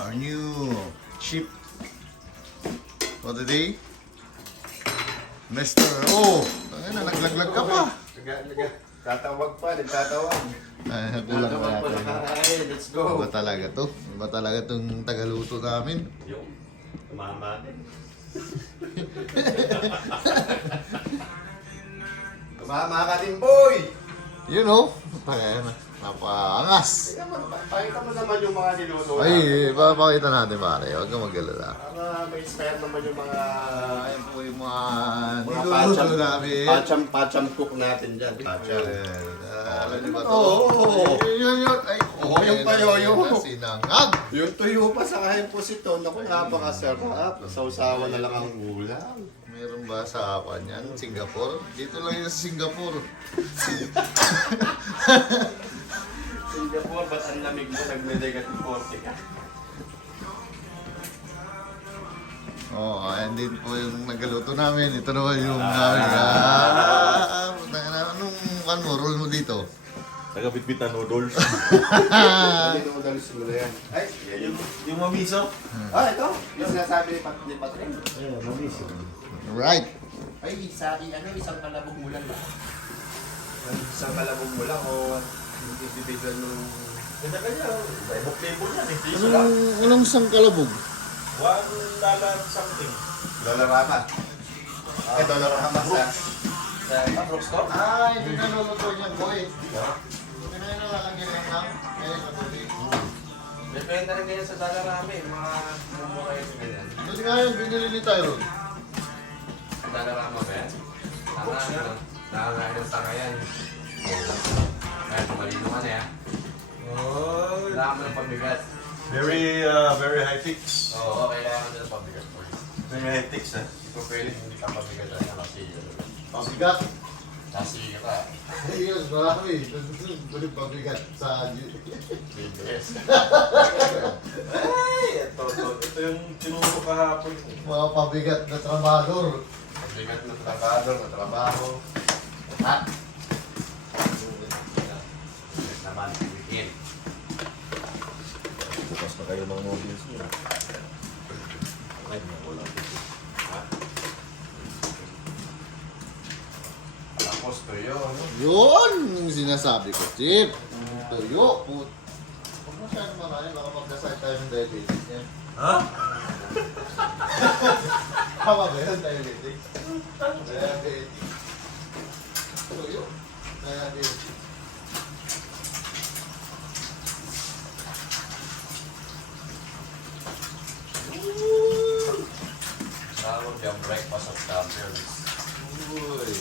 Our new chip for the day. Mr. Oh! Ay na, naglaglag ka pa. Tatawag pa, nagtatawag. Ay, kulang Tatawag na pa natin. nakakain. Let's go. Iba talaga to. Iba talaga itong tagaluto namin. Yung, tumama din. Tumama ka din, boy! You know, napaangas. Pakita mo naman yung mga niluto Ay, papakita natin pare. Huwag kang mag-alala. Para may inspire naman yung mga... Ayan po yung mga mga niluluto namin. Pacham cook natin dyan. Pacham. Alam niyo ba ito? Oo. Yun. Ay, Oo, yung payoyo. Sinangag. Yung tuyo pa sa kahin po si Ton. Naku, napakasarap. Sausawan na lang ang ulam. Meron ba sa akin yan? Singapore? Dito lang yun sa Singapore. Singapore, ba't ang lamig mo? Nag-negative 40 ka. Oh, ayan din po yung nagaluto namin. Ito naman yung namin. Anong roll mo dito? Taga-bitbit na noodles. Hindi mo dali siguro yan. Ay, yan yung... Yung mamiso? Ah, ito. Yung sinasabi ni Patrin. Ayun, mamiso. Right. Ay, isang kalabog mo lang ba? Isang kalabog mo lang o individual nung... Kanya-kanya, ibang flavor yan eh. Isa lang. Anong isang kalabog? $1 something. Dollarama. Ay, Dollarama sa... Sa Brooks to? Ah, hindi na luluto niyan, boy. Hindi na nalalagyan lang. Kaya katuli. Depende rin ganyan sa Dollarama eh. Mga mumura yun ganyan. Kasi nga yung binili ni Tyrone. Dollarama ba yan? Nakakain ng tanga yan. Kaya tumalino ka na yan. Oh, Kailangan mo ng pabigat. very high fix. Oo, kailangan mo ng pabigat. Very high fix, ha? Hindi ko pwede hindi ka pabigat na kasi Pabigat. kasi ka. Ayun, marami. Bulit pabigat sa... BBS. Ay, ito yung tinuro kahapon. Mga pabigat na trabador. Pabigat na trabador, na trabaho. At naman, weekend. Bukas na kayo ng noodles niyo. Ay, wala. Tapos tuyo, ano? Yun! Yung sinasabi ko, Chip. Tuyo. Huwag mo siya naman ay baka magkasay tayo ng diabetes niya. Ha? Tama ba yun? Diabetes? Diabetes. Tuyo. Diabetes. Tawag yung breakfast of champions. Uy.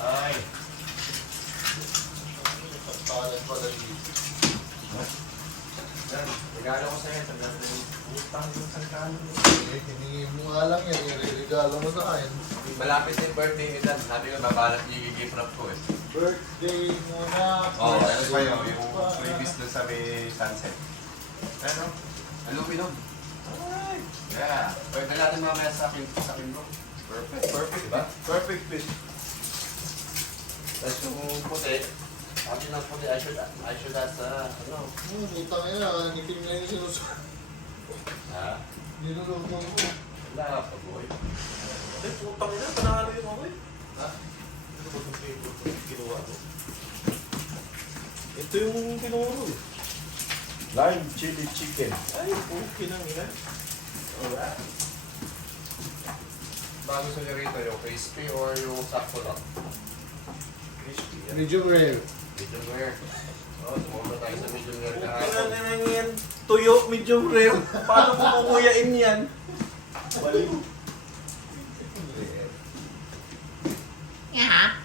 Ay! Pagpalan pala dito. Yan, regalo ko sa'yo. Sabi natin, utang yung sangkano. Hiningi mo nga lang yan. Iregalo mo sa akin. Malapit na yung birthday ni Dan. Sabi ko, babalat yung i-gift wrap ko eh. Birthday mo na. Oo, ano pa yun? Yung previous doon sa may sunset. Ano? Aluminum. Ay! Yeah. Pwede natin mamaya sa akin bro. Perfect. Perfect, Diba? Perfect fit. Tapos yung puti. Sabi ng puti, I should ask ano? Utang yun ah. Nikim na yung sinusunod. Ha? Niluluto mo. Wala pa boy. Ay, putang ina, panalo yung ako eh. Ha? Ano ba itong flavor ko? Kinuha ko. Ito yung tinuro eh. Lime chili chicken. Ay, okay lang ina. Alright. Bago sa rito yung crispy or yung sakto lang? Crispy yan. Medium rare. Medium rare. Oh, sumobra tayo sa medium rare na Okay lang yan. Tuyo, medium rare. Paano mo kukuyain yan? Baliw. Yeah.